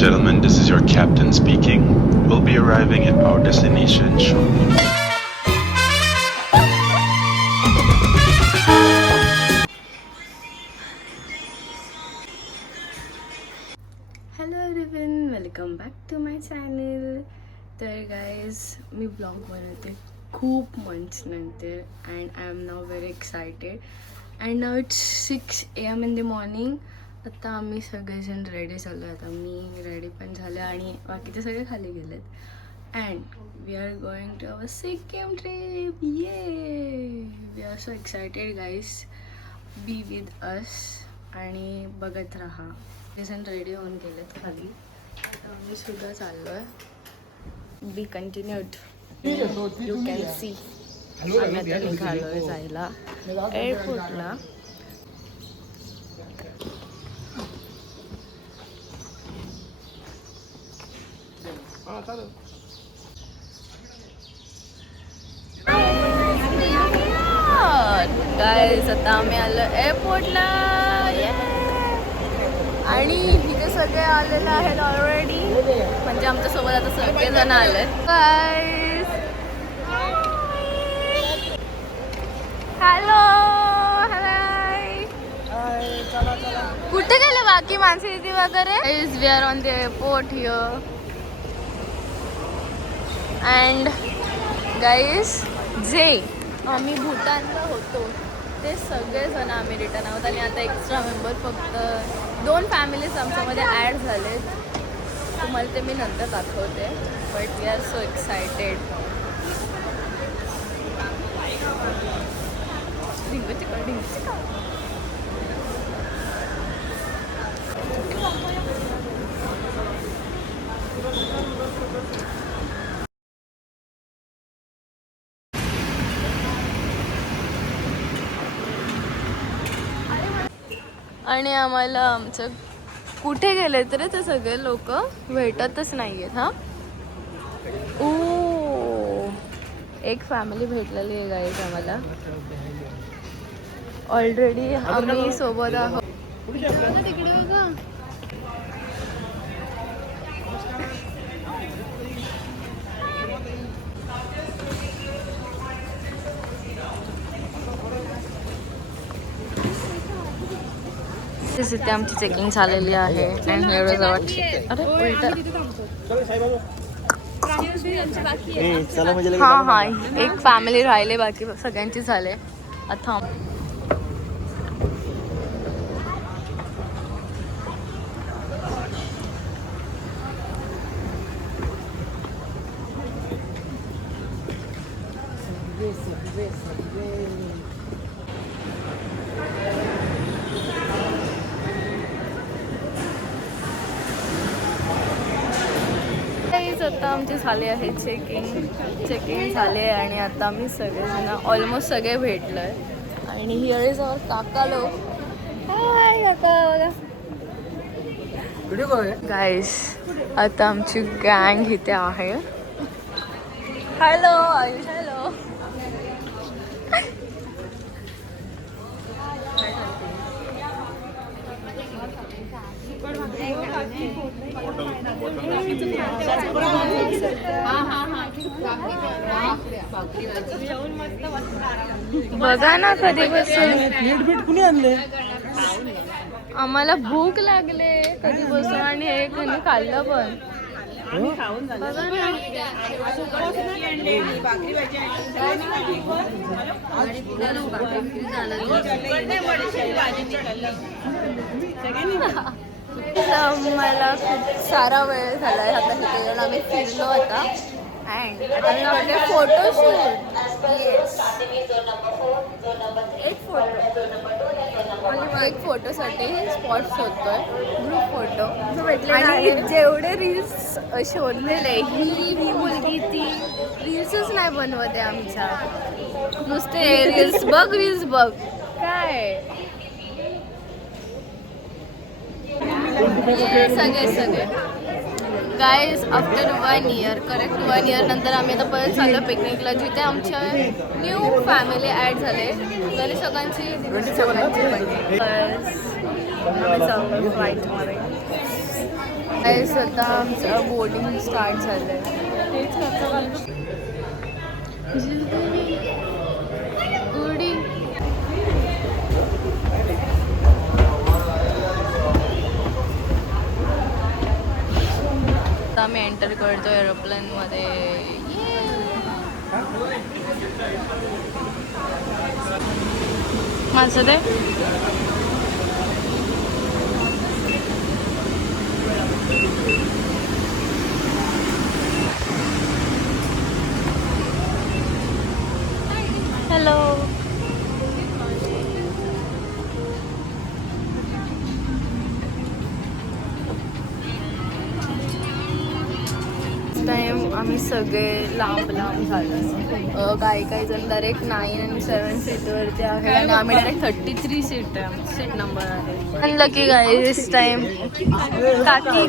gentlemen, this is your captain speaking. We'll be arriving at our destination shortly. Hello everyone, welcome back to my channel. तर guys मी blog बनवते खूप months नंतर and I am now very excited and now it's 6 AM in the morning. आता आम्ही सगळेजण ready झालो. आता मी रेडी पण झाले आणि बाकीचे सगळे खाली गेलेत and we are going to our Sikkim trip. ये we are so excited guys. Be with us आणि बघत राहा. जण रेडी होऊन गेलेत खाली. आता आम्ही सुद्धा चाललो आहे. Be continued. You can see आम्ही आता निघालो आहे जायला एअरपोर्टला. गाईज आता आम्ही आलो एअरपोर्टला आणि इथे सगळे आलेले आहेत ऑलरेडी. म्हणजे आमच्यासोबत आता सगळेजण आले. Guys hello hi. कुठे गेले बाकी माणसे इथे वगैरे. Is we are on the airport here and guys जे आम्ही भूतानला होतो ते सगळेजण आम्ही रिटर्न आहोत आणि आता एक्स्ट्रा मेंबर फक्त 2 फॅमिलीज आमच्यामध्ये ॲड झालेत. तुम्हाला ते मी नंतर दाखवते. But we are so excited. आणि आम्हाला आमचं कुठे गेले तरी ते सगळे लोक भेटतच नाही आहेत. हां एक फॅमिली भेटलेली आहे गाईज आम्हाला ऑलरेडी. आम्ही सोबत आहोत. तिकडे बघा. तिथे आमची चेकिंग झालेली आहे अँड एवढं जवळ. हां हां एक फॅमिली राहिले, बाकी सगळ्यांची झाले. आता आता आमचे झाले आहे चेकिंग झाले आणि आता आम्ही सगळेजण ऑलमोस्ट सगळे भेटलो आहे. आणि हिअर इज अवर काका लोक. हाय काका बघा. गाईस आता आमची गँग इथे आहे. हॅलो आयुष. हॅलो. बघा ना कधीपासून कुणी आणले. आम्हाला भूक लागले कधीपासून आणि हे कोणी खाल्लं पण. बघा ना. मला खूप सारा वेळ झाला आहे आता इथे येऊन. आम्ही फिरलो आता अँड आता मी फोटोशूट. एक फोटोसाठी स्पॉट शोधतोय, ग्रुप फोटो. आणि जेवढे रील्स शोधलेले ही मुलगी ती रील्सच नाही बनवत आहे आमच्या. नुसते रील्स बघ काय. सगळे guys after 1 year correct 1 year नंतर आम्ही आता परत चाललो पिकनिकला, जिथे आमच्या न्यू फॅमिली ॲड झाले. तरी सगळ्यांची फ्लाईट आता आमचं बोर्डिंग स्टार्ट झालंय. गुडी आता आम्ही एंटर करतो एरोप्लेन मध्ये. माझं ते हॅलो. टाइम आम्ही सगळे लांब लांब झालो. काही जण डायरेक्ट 9 आणि 7 सीटवरती आहे आणि आम्ही डायरेक्ट 33 सीट आहे. सीट नंबर आहे. अनलकी गाईज दिस टाइम. काकी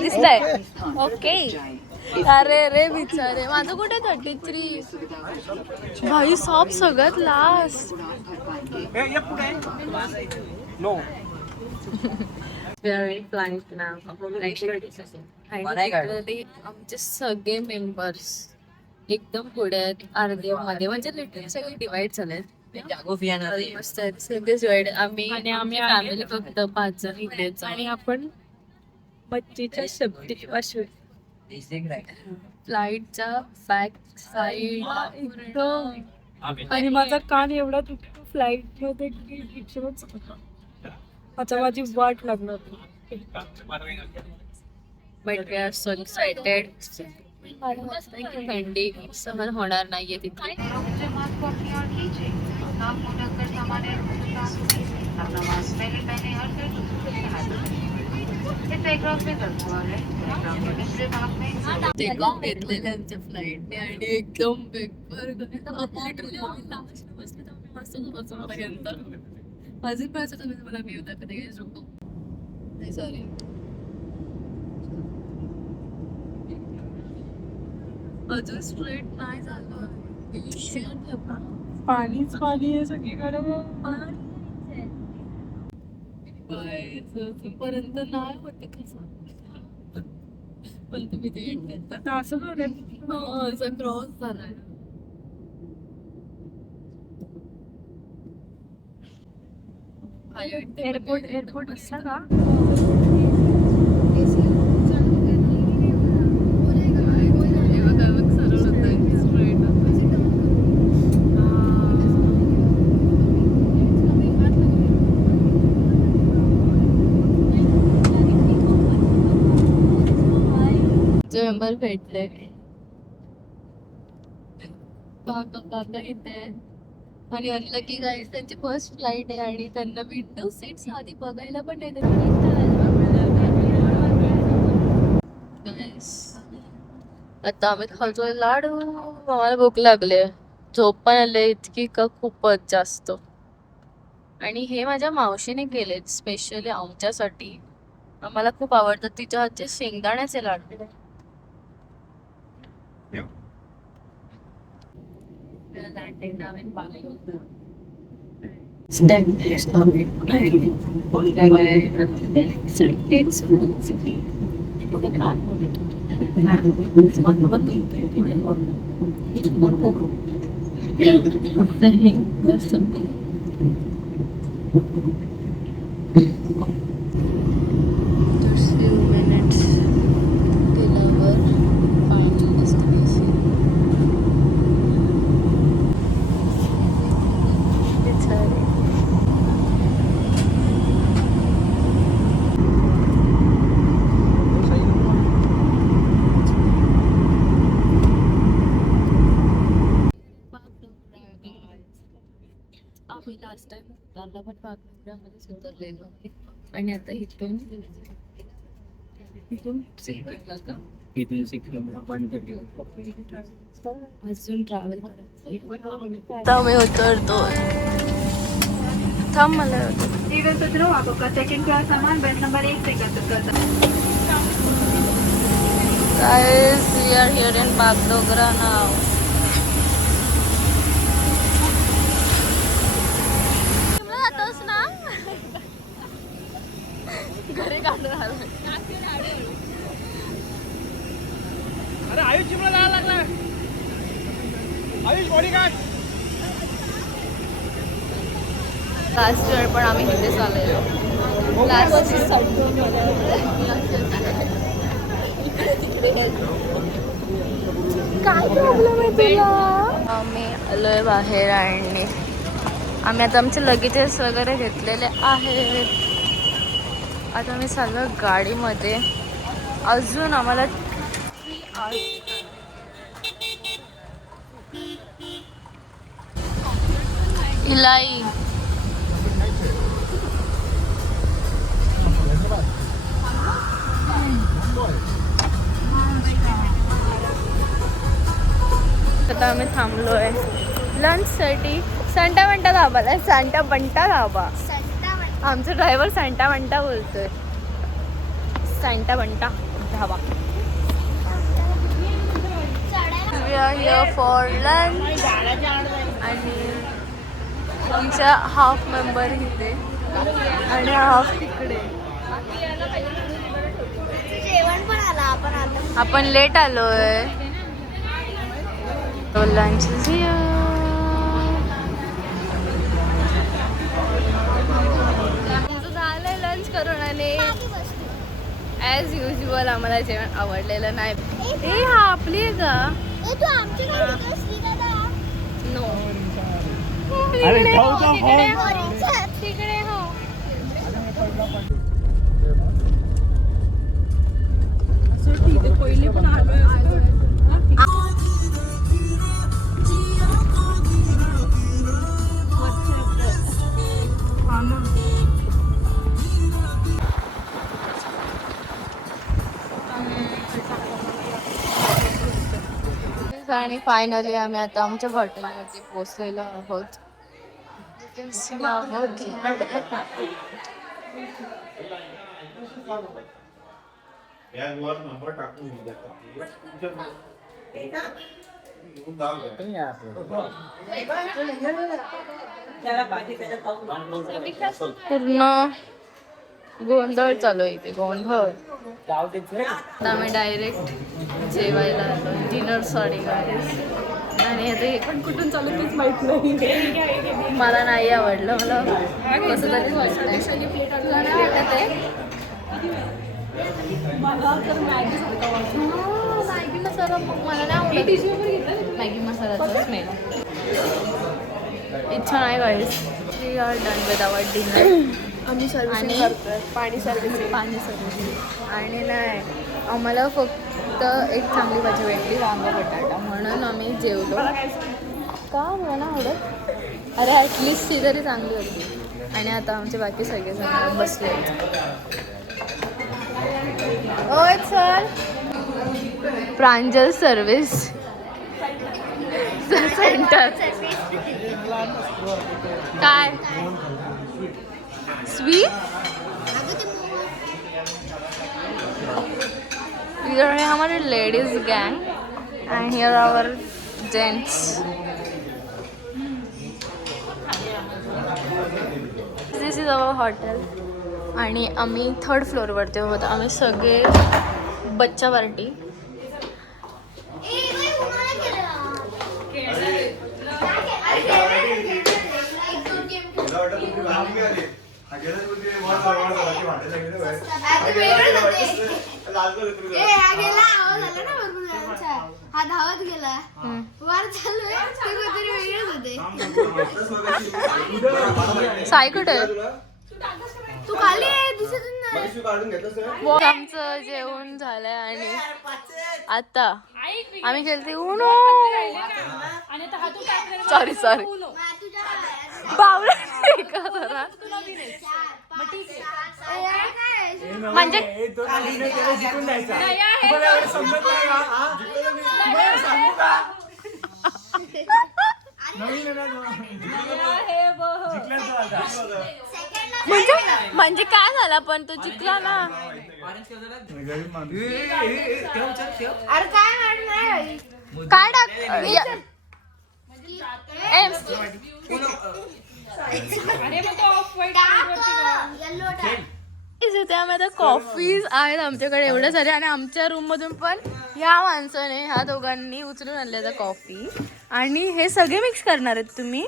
दिसताय. ओके. अरे रे बिचारे, माझं कुठे 33. भाई सॉप सगळ्यात लास्ट. आमचे सगळे मेंबर्स एकदम पुढे आहेत, अर्धे मध्ये, म्हणजे लिटरली सगळे डिवाइड झालेत. मस्त आहेत सगळे डिवाइड. आम्ही फॅमिली फक्त 5 जण इकडेच आणि आपण मच्छीच्या शब्दी फ्लाईटचा बॅक साईड आणि माझा कान एवढा दुखतो फ्लाईट मध्ये की विचारूच नका. आता माझी वाट लागणार. But we are so excited. थंडी सहन होणार नाहीये तिथे. टेकऑफ घेतले त्यांच्या फ्लाईटने आणि एकदम बेकार अजून पाहिजे तुम्ही मला मी होता कधी नाही. सॉरी. अजून स्ट्रेट नाही झालं. पाणीच पाणी आहे सगळीकडे. पर्यंत नाही होते कसं पण तुम्ही ते असं क्रॉस झालाय. एअरपोर्ट असला का मेंबर भेटले. काका इथे आणि अनलकी गाईज त्यांची फर्स्ट फ्लाईट आहे आणि त्यांना विंडो सीट्स आधी बघायला पण नाही. आता आम्ही खातोय लाडू. आम्हाला भूक लागले, झोप पण आले इतकी का खूपच जास्त. आणि हे माझ्या मावशीने केलेत स्पेशली आमच्यासाठी. आम्हाला खूप आवडतात तिच्या हातचे शेंगदाण्याचे लाडू. आम्ही लास्ट टाइम दादापट पाकमध्ये सुधारलेलो आहे आणि आता इथून अजून ट्रॅव्हल करायचं. आता आम्ही उतरतो. थांब मला सेकंड क्लास सामान bed number 1 say Guys, we are here in Bagdogra now. जातोस ना? काढून आलो. अरे आयुष चिमला जायला लागला. Ayush body guard. लास्ट वेळ पण आम्ही इथेच आलेलो. लास्ट काय प्रॉब्लेम आहे तुला? आम्ही आलोय बाहेर आणि आम्ही आता आमचे लगेजेस वगैरे घेतलेले आहेत. आता आम्ही चाललो गाडीमध्ये. अजून आम्हाला इलाई आता आम्ही थांबलोय लंचसाठी सांटा बंटा धाबाला. सांटा बंटा धाबा. आमचा ड्रायव्हर सांटा बंटा बोलतोय. सांटा बंटा धाबा. We are here for lunch आणि आमच्या हाफ मेंबर इथे आणि हाफ तिकडे. जेवण पण आला आपण आता. आपण लेट आलोय. तो लंच झालंय लंच करून आणि ॲज युजल आम्हाला जेवण आवडलेलं नाही. हे हा आपली आहे का? तू आमच्याकडे असली दादा. नो अरे जाऊ जाऊ. तिकडे हो. पहिले पण आलोय. आणि फायनली आम्ही आता आमच्या हॉटेलवरती पोहोचलेलो आहोत. पूर्ण गोंधळ चालू आहे इथे. गोंधळ. आता आम्ही डायरेक्ट जेवायला आलो डिनर साठी गाईस. आणि आता हे पण कुठून चालू तेच माहित नाही. मला नाही आवडलं. मला कसं तरी वाटत मॅगी मसाला मला नाही आवडत. मॅगी मसाल्याचा स्मेल. इच्छा नाही guys. We are done with our dinner. आम्ही सर्व्हिसिंग करतोय. पाणी सर्व्हिसिंग. आणि नाही आम्हाला फक्त एक चांगली भाजी भेटली वांगा बटाटा म्हणून आम्ही जेवलो. का मला नाही आवडत. अरे ॲटलिस्ट ती तरी चांगली होती. आणि आता आमचे बाकी सगळेजण बसले. ओय सर. प्रांजल सर्विस सेंटर. काय स्वीट. Here are हमारे ladies gang and here are our gents. This is our hotel. आणि आम्ही 3rd फ्लोअरवरती आहोत. आम्ही सगळे बच्चा पार्टी. हा धावत गेला. वार चालू आहे. साई कुठे? तू खाली आहे दिसत नाही. आमचं जेवण झालंय आणि आता आम्ही खेळते उनो. सॉरी बावला म्हणजे म्हणजे काय झालं पण तो जिंकला ना. अरे काय नाही काय टाक आम्ही आता कॉफीज आहेत आमच्याकडे एवढ्या साऱ्या आणि आमच्या रूम मधून पण ह्या माणसाने ह्या दोघांनी उचलून आणले आता कॉफी आणि हे सगळे मिक्स करणार आहेत तुम्ही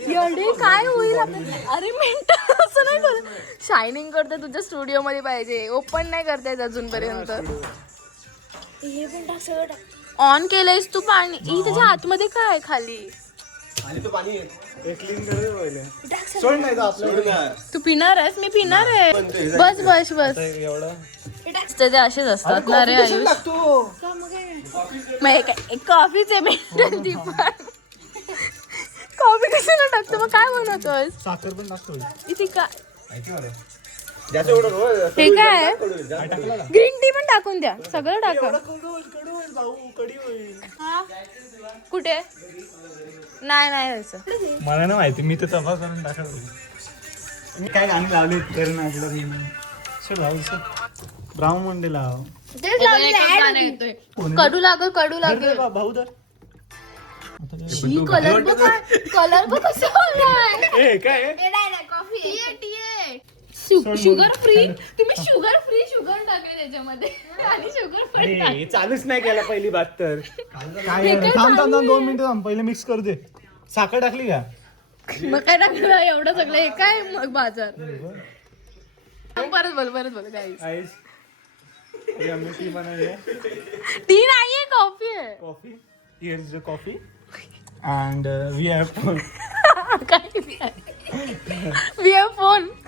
एवढे काय होईल अरे मिनिट असं नाही कर शायनिंग करते तुझ्या स्टुडिओ मध्ये पाहिजे ओपन नाही करतायत अजूनपर्यंत हे पण टाक सगळं टाक ऑन केलंयस तू पाणी त्याच्या आतमध्ये काय आहे खाली तू पिणार आहेस मी पिणार आहे बस बस बस ते असेच असतात ना रे आयुष कॉफीचे ती पण कॉफी कशाला टाकतो मग काय बनवतोय साखर पण टाकतो इथे काय हे काय ग्रीन टी पण टाकून द्या सगळं टाका कुठे नाही नाही तसं मला नाही माहिती मी तर तपास करून टाकलं मी काय गाणी लावले तर ना ब्राऊन मंडे लाव कडू लागेल भाऊ तर कलर बघ कसं ए काय शुगर फ्री तुम्ही शुगर टाकले त्याच्यामध्ये आणि शुगर पण अरे चालूच नाही केला पहिली बात तर काय थांब 2 मिनिटं थांब पहिले मिक्स करू दे साखर टाकली का मग काय टाकलं एवढं सगळं हे काय मग बाजार परत बोल काय आईस अरे आम्ही टी बनवली ती नाहीये कॉफी आहे coffee here is the coffee and we have phone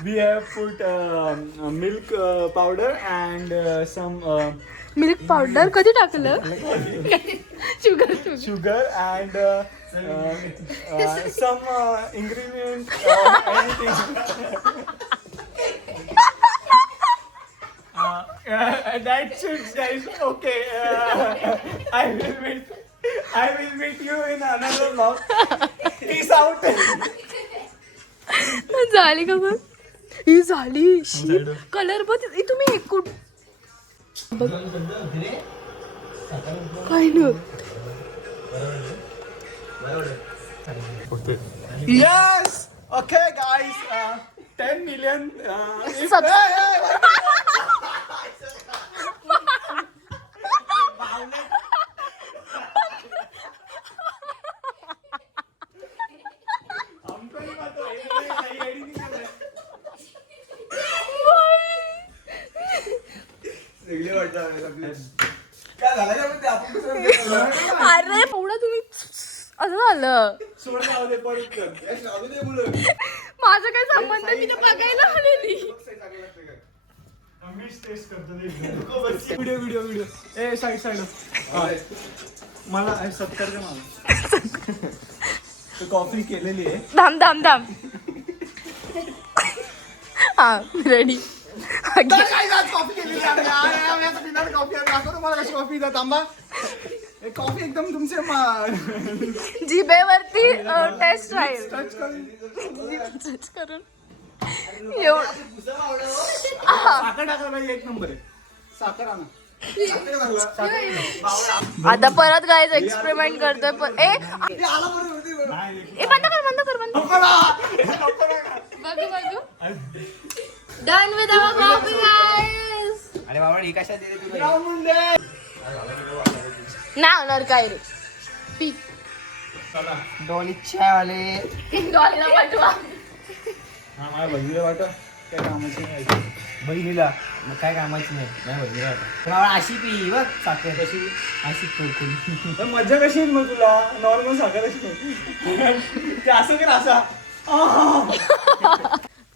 we have put milk powder and some milk powder कधी टाकलं sugar and some ingredient anything that's it guys okay I will meet you in another vlog. Peace out. झाली का बघ ही झाली colour बघ तुम्ही एक कुठ काय न Yes. Okay, guys. 10 million. अरे एवढं तुम्ही असं झालं माझं काय संबंध मी तर बघायला आलेली व्हिडिओ ए साईड मला सत्कार दे मला कॉफी केलेली आहे धाम हा रेडी कॉफी केलेली कॉफी द्या थांबा कॉफी एकदम तुमचे जिभेवरती टेस्ट राहील टच करून एवढं साखर टाकायला एक नंबर आहे साखर आणा आता परत गायच एक्सपेरिमेंट करतोय बंद कर बघू done with our coffee guys अरे बाबा ही कशा दिली तुला नाही होणार काय रे पी डॉलीच्या वाले डॉलीला पाठवा हा माझ्या बहिणीला वाटत काय कामाची नाही बहिणीला मग काय कामाची नाही बहिणीला बाबा अशी पी बघ साखर कशी अशी पण मजा कशी येईल मग तुला नॉर्मल साखर अशी ते असं कर असा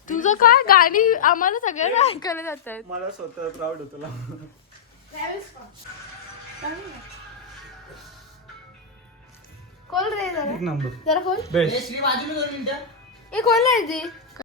तुझं काय गाणी आम्हाला सगळ्यांना ऐकायला जात आहेत मला स्वतः प्राऊड होतो खोल रे एक नंबर जरा खोल बेस्ट श्री बाजूला 2 मिनिटं ए खोल नाही ती